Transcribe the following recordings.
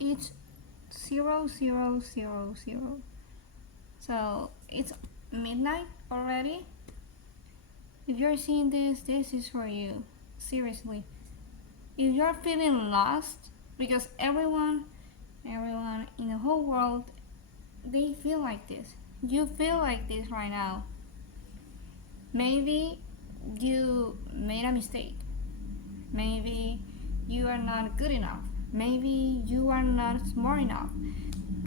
it's 0000. So it's midnight already. If you're seeing this, this is for you. Seriously. If you're feeling lost, because everyone in the whole world, they feel like this. You feel like this right now. Maybe you made a mistake. Maybe you are not good enough. Maybe you are not smart enough.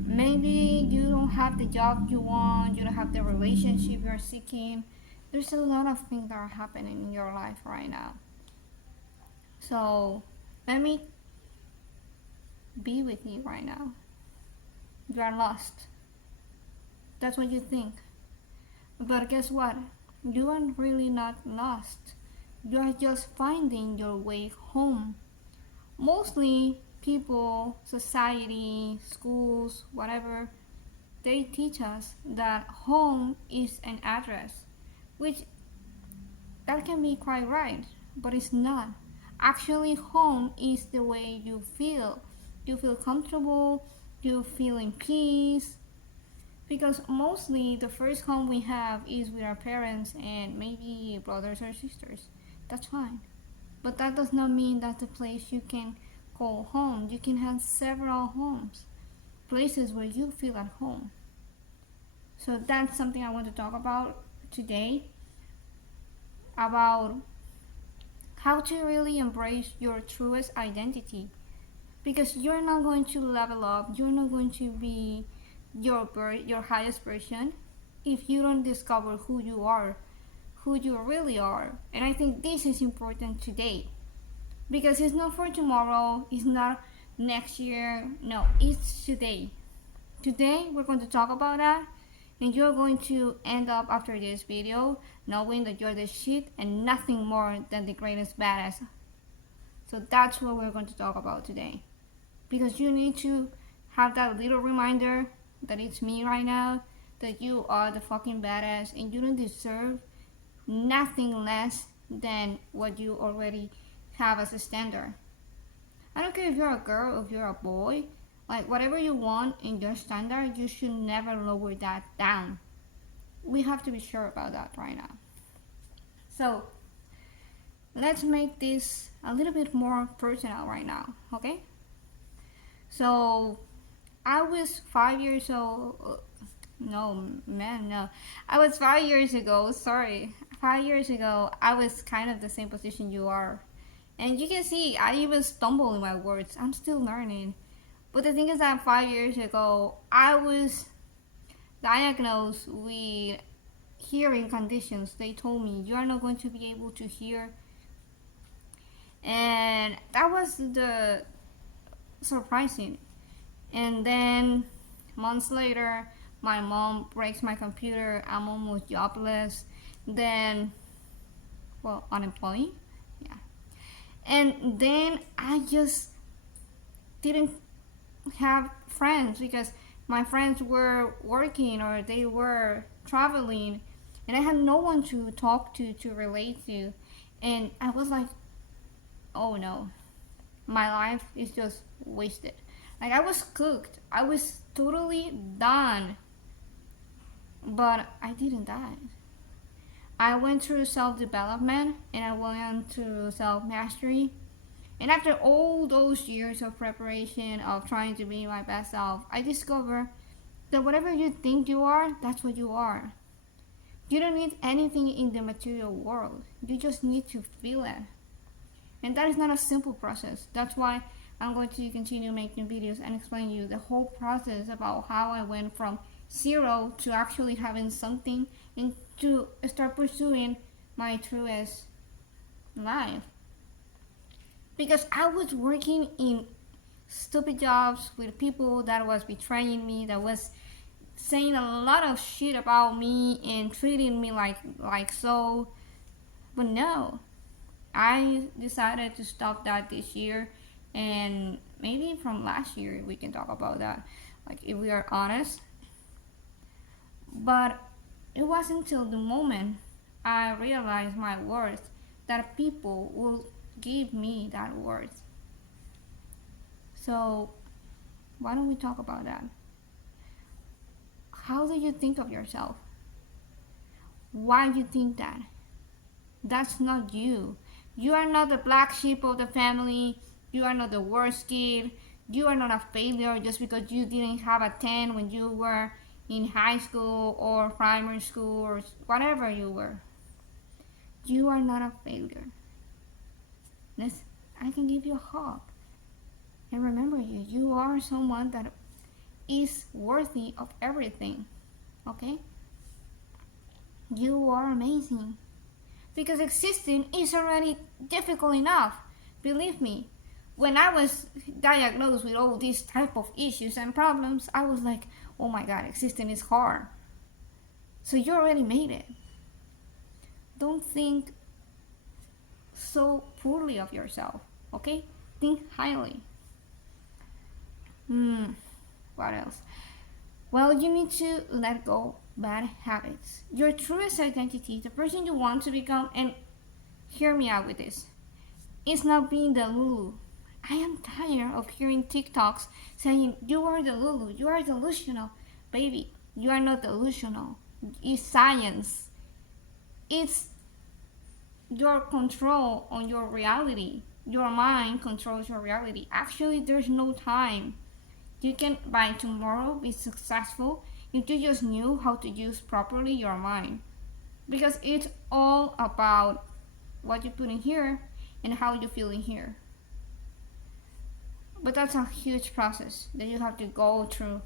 Maybe you don't have the job you want, you don't have the relationship you're seeking. There's a lot of things that are happening in your life right now. So let me be with you right now. You are lost. That's what you think. But guess what? You are really not lost. You are just finding your way home. Mostly people, society, schools, whatever, they teach us that home is an address, which that can be quite right, but it's not. Actually, home is the way you feel. You feel comfortable, you feel in peace, because mostly the first home we have is with our parents and maybe brothers or sisters. That's fine. But that does not mean that's the place you can call home. You can have several homes, places where you feel at home. So that's something I want to talk about today, about how to really embrace your truest identity. Because you're not going to level up, you're not going to be your highest version if you don't discover who you are, who you really are. And I think this is important today, because it's not for tomorrow, it's not next year, no, it's today. Today we're going to talk about that, and you're going to end up after this video knowing that you're the shit and nothing more than the greatest badass. So that's what we're going to talk about today, because you need to have that little reminder that it's me right now, that you are the fucking badass and you don't deserve nothing less than what you already have as a standard. I don't care if you're a girl or if you're a boy, like whatever you want in your standard, you should never lower that down. We have to be sure about that right now. So let's make this a little bit more personal right now, okay? So I was 5 years old. No, man, no. I was 5 years ago. Sorry. 5 years ago, I was kind of the same position you are. And you can see, I even stumble in my words. I'm still learning. But the thing is that 5 years ago, I was diagnosed with hearing conditions. They told me, you are not going to be able to hear. And that was the surprising. And then months later, my mom breaks my computer. I'm almost jobless. Then, well, unemployed. Yeah. And then I just didn't have friends, because my friends were working or they were traveling, and I had no one to talk to relate to. And I was like, oh no, my life is just wasted. Like, I was cooked. I was totally done. But I didn't die. I went through self-development and I went through self-mastery. And after all those years of preparation, of trying to be my best self, I discovered that whatever you think you are, that's what you are. You don't need anything in the material world. You just need to feel it. And that is not a simple process. That's why I'm going to continue making videos and explain you the whole process about how I went from zero to actually having something and to start pursuing my truest life. Because I was working in stupid jobs with people that was betraying me, that was saying a lot of shit about me and treating me like so. But no, I decided to stop that this year, and maybe from last year we can talk about that, like if we are honest. But it wasn't until the moment I realized my worth that people will give me that worth. So Why don't we talk about that? How do you think of yourself? Why do you think that? That's not you. You are not the black sheep of the family. You are not the worst kid. You are not a failure just because you didn't have a 10 when you were in high school or primary school or whatever you were. You are not a failure. I can give you a hug. And remember you. You are someone that is worthy of everything. Okay? You are amazing. Because existing is already difficult enough. Believe me. When I was diagnosed with all these type of issues and problems, I was like, oh my God, existing is hard. So you already made it. Don't think so poorly of yourself, okay? Think highly. What else? Well, you need to let go bad habits. Your truest identity, the person you want to become, and hear me out with this, is not being the Lulu. I am tired of hearing TikToks saying, you are the Lulu, you are delusional. Baby, you are not delusional. It's science. It's your control on your reality. Your mind controls your reality. Actually, there's no time. You can, by tomorrow, be successful if you just knew how to use properly your mind. Because it's all about what you put in here and how you feel in here. But that's a huge process that you have to go through.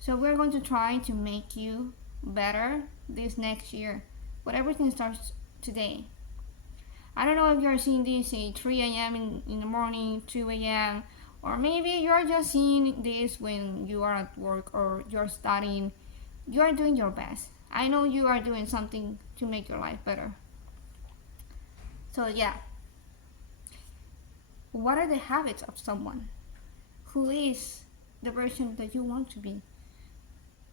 So we're going to try to make you better this next year. But everything starts today. I don't know if you're seeing this at 3 a.m. in the morning, 2 a.m. Or maybe you're just seeing this when you are at work or you're studying. You are doing your best. I know you are doing something to make your life better. So yeah. What are the habits of someone who is the version that you want to be?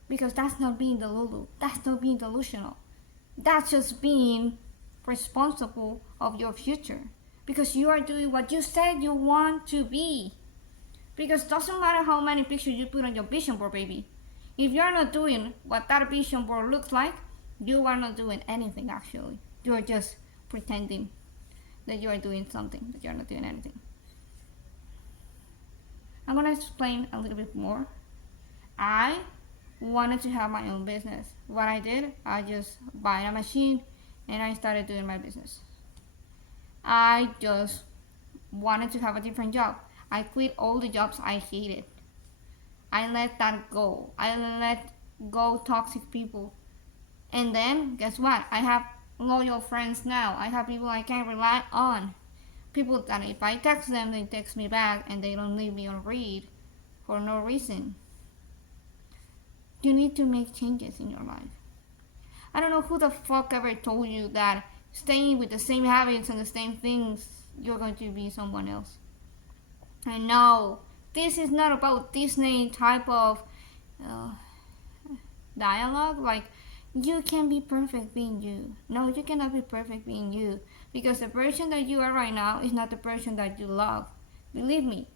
Because that's not being the Lulu. That's not being delusional. That's just being responsible of your future. Because you are doing what you said you want to be. Because it doesn't matter how many pictures you put on your vision board, baby. If you're not doing what that vision board looks like, you are not doing anything actually. You are just pretending that you are doing something, but you're not doing anything. I'm gonna explain a little bit more. I wanted to have my own business. What I did, I just bought a machine and I started doing my business. I just wanted to have a different job. I quit all the jobs I hated. I let that go. I let go toxic people. And then, guess what? I have loyal friends now. I have people I can rely on. People that if I text them, they text me back and they don't leave me on read for no reason. You need to make changes in your life. I don't know who the fuck ever told you that staying with the same habits and the same things, you're going to be someone else. I know this is not about Disney type of dialogue, like you can be perfect being you. No, you cannot be perfect being you, because the version that you are right now is not the person that you love. Believe me,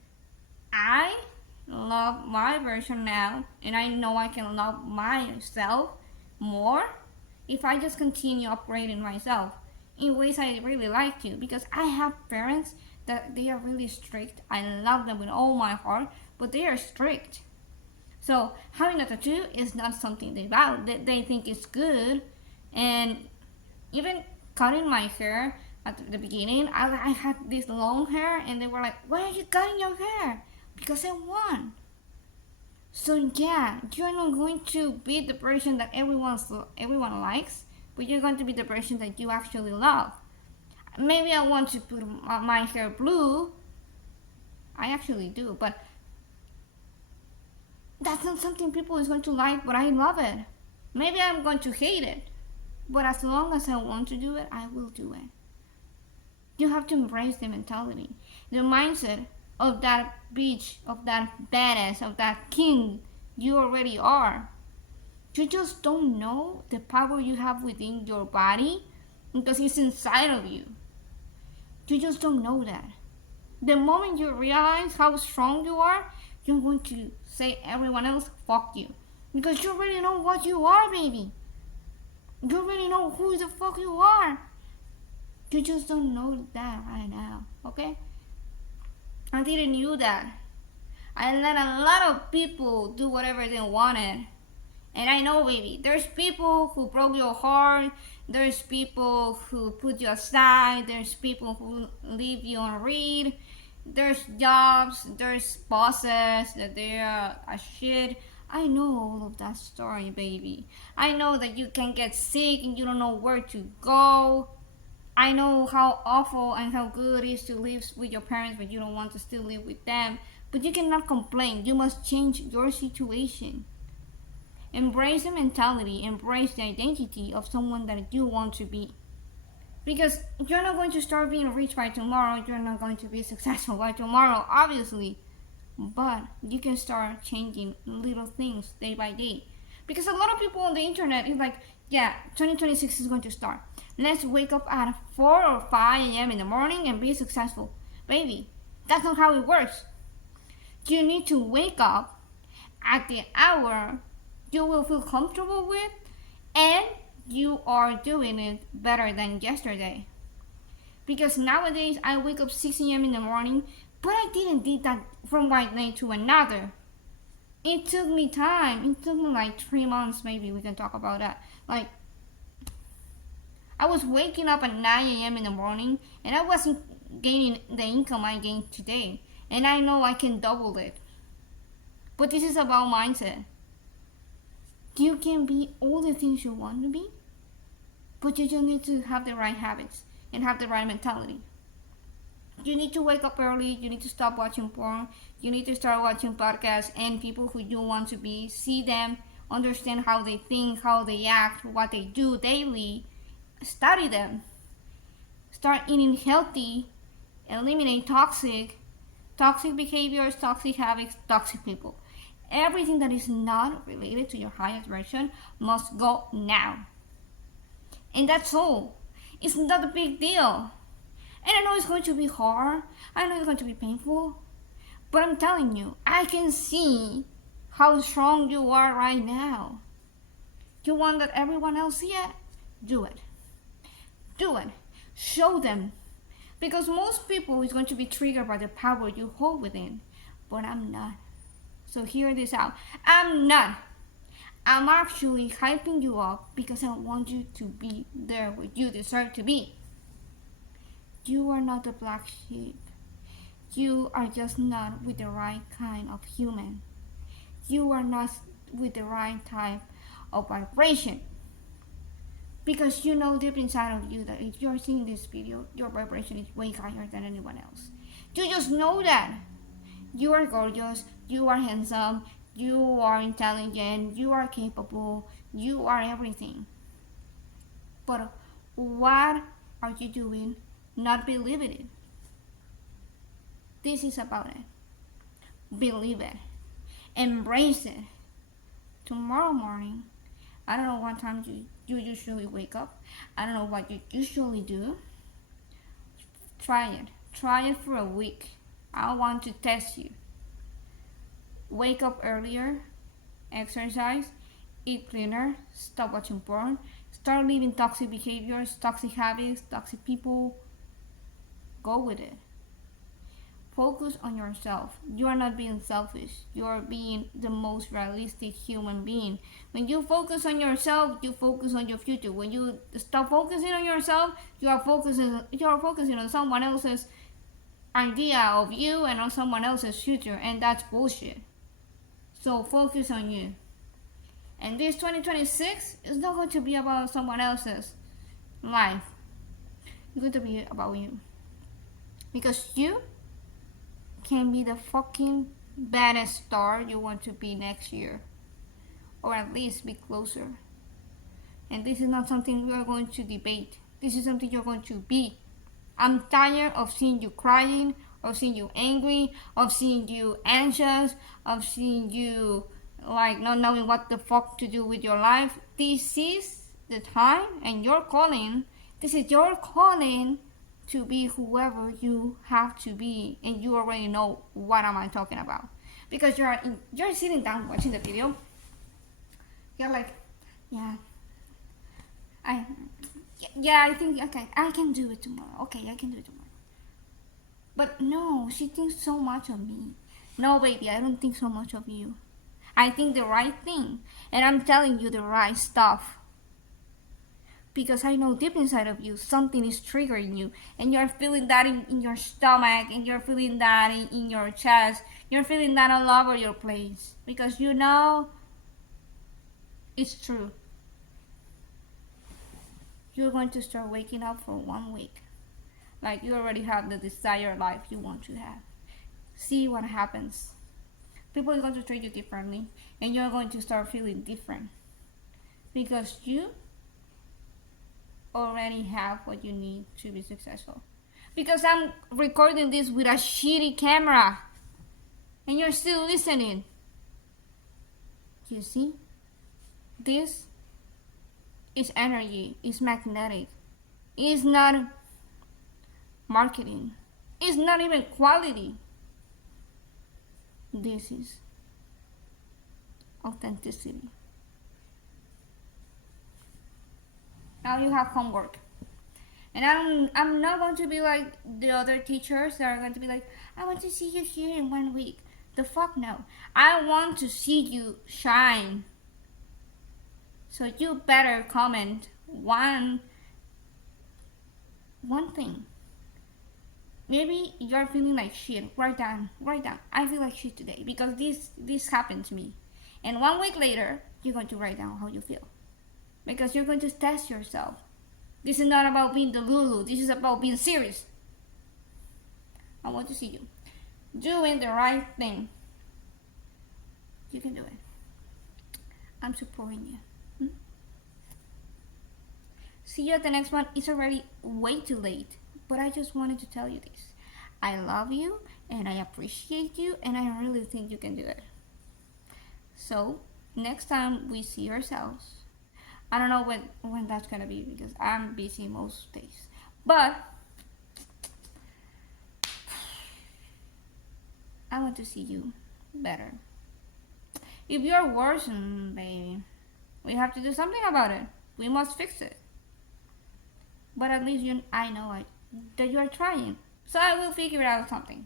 I love my version now, and I know I can love myself more if I just continue upgrading myself in ways I really like to, because I have parents that they are really strict. I love them with all my heart, but they are strict. So having a tattoo is not something they think is good. And even cutting my hair at the beginning, I had this long hair and they were like, why are you cutting your hair? Because I want. So yeah, you're not going to be the person that everyone likes, but you're going to be the person that you actually love. Maybe I want to put my hair blue. I actually do, but that's not something people is going to like, but I love it. Maybe I'm going to hate it, but as long as I want to do it, I will do it. You have to embrace the mentality, the mindset of that bitch, of that badass, of that king you already are. You just don't know the power you have within your body because it's inside of you. You just don't know that. The moment you realize how strong you are, You're going to say everyone else, fuck you. Because you really know what you are, baby. You really know who the fuck you are. You just don't know that right now, okay? I didn't knew that. I let a lot of people do whatever they wanted. And I know, baby, there's people who broke your heart. There's people who put you aside. There's people who leave you on read. There's jobs. There's bosses that they are a shit. I know all of that story, baby. I know that you can get sick and you don't know where to go. I know how awful and how good it is to live with your parents, but you don't want to still live with them. But you cannot complain. You must change your situation. Embrace the mentality, embrace the identity of someone that you want to be. Because you're not going to start being rich by tomorrow, you're not going to be successful by tomorrow, obviously. But you can start changing little things day by day. Because a lot of people on the internet is like, yeah, 2026 is going to start. Let's wake up at 4 or 5 a.m. in the morning and be successful. Baby, that's not how it works. You need to wake up at the hour you will feel comfortable with, and you are doing it better than yesterday. Because nowadays I wake up 6 a.m. in the morning, but I didn't do that from one day to another. It took me time. It took me like 3 months, maybe we can talk about that. Like, I was waking up at 9 a.m. in the morning, and I wasn't gaining the income I gained today. And I know I can double it. But this is about mindset. You can be all the things you want to be, but you just need to have the right habits and have the right mentality. You need to wake up early. You need to stop watching porn. You need to start watching podcasts and people who you want to be. See them, understand how they think, how they act, what they do daily. Study them. Start eating healthy. Eliminate toxic behaviors, toxic habits, toxic people. Everything that is not related to your highest version must go now. And that's all. It's not a big deal. And I know it's going to be hard. I know it's going to be painful. But I'm telling you, I can see how strong you are right now. You want that everyone else see it? Do it. Do it. Show them. Because most people is going to be triggered by the power you hold within. But I'm not. So hear this out. I'm not. I'm actually hyping you up because I want you to be there where you deserve to be. You are not the black sheep. You are just not with the right kind of human. You are not with the right type of vibration. Because you know deep inside of you that if you're seeing this video, your vibration is way higher than anyone else. You just know that. You are gorgeous, you are handsome, you are intelligent, you are capable, you are everything. But what are you doing not believing it? This is about it. Believe it. Embrace it. Tomorrow morning, I don't know what time you usually wake up. I don't know what you usually do. Try it. Try it for a week. I want to test you. Wake up earlier, exercise, eat cleaner, stop watching porn, start leaving toxic behaviors, toxic habits, toxic people. Go with it. Focus on yourself. You are not being selfish. You are being the most realistic human being. When you focus on yourself, you focus on your future. When you stop focusing on yourself, you are focusing on someone else's idea of you and on someone else's future, and that's bullshit. So focus on you. And this 2026 is not going to be about someone else's life. It's going to be about you. Because you can be the fucking baddest star you want to be next year. Or at least be closer. And this is not something we are going to debate. This is something you're going to be. I'm tired of seeing you crying, of seeing you angry, of seeing you anxious, of seeing you like not knowing what the fuck to do with your life. This is the time and your calling. This is your calling to be whoever you have to be, and you already know what am I talking about. because you're sitting down watching the video. You're like, yeah, I yeah, I think okay, I can do it tomorrow. Okay, I can do it tomorrow. But no, she thinks so much of me. No, baby, I don't think so much of you. I think the right thing, and I'm telling you the right stuff. Because I know deep inside of you something is triggering you, and you're feeling that in your stomach, and you're feeling that in your chest, you're feeling that all over your place. Because you know it's true. You're going to start waking up for 1 week. Like you already have the desired life you want to have. See what happens. People are going to treat you differently, and you're going to start feeling different. Because you already have what you need to be successful. Because I'm recording this with a shitty camera, and you're still listening. You see? This is energy, it's magnetic. It's not marketing. It's not even quality. This is authenticity. Now you have homework. And I'm not going to be like the other teachers that are going to be like, I want to see you here in 1 week. The fuck no. I want to see you shine. So you better comment one thing. Maybe you're feeling like shit. Write down. I feel like shit today because this happened to me. And 1 week later, you're going to write down how you feel. Because you're going to test yourself. This is not about being the Lulu. This is about being serious. I want to see you doing the right thing. You can do it. I'm supporting you. See you at the next one. It's already way too late. But I just wanted to tell you this. I love you and I appreciate you and I really think you can do it. So next time we see ourselves, I don't know when that's gonna be because I'm busy most days. But I want to see you better. If you're worsened, baby, we have to do something about it. We must fix it. But at least I know that you are trying. So I will figure out something.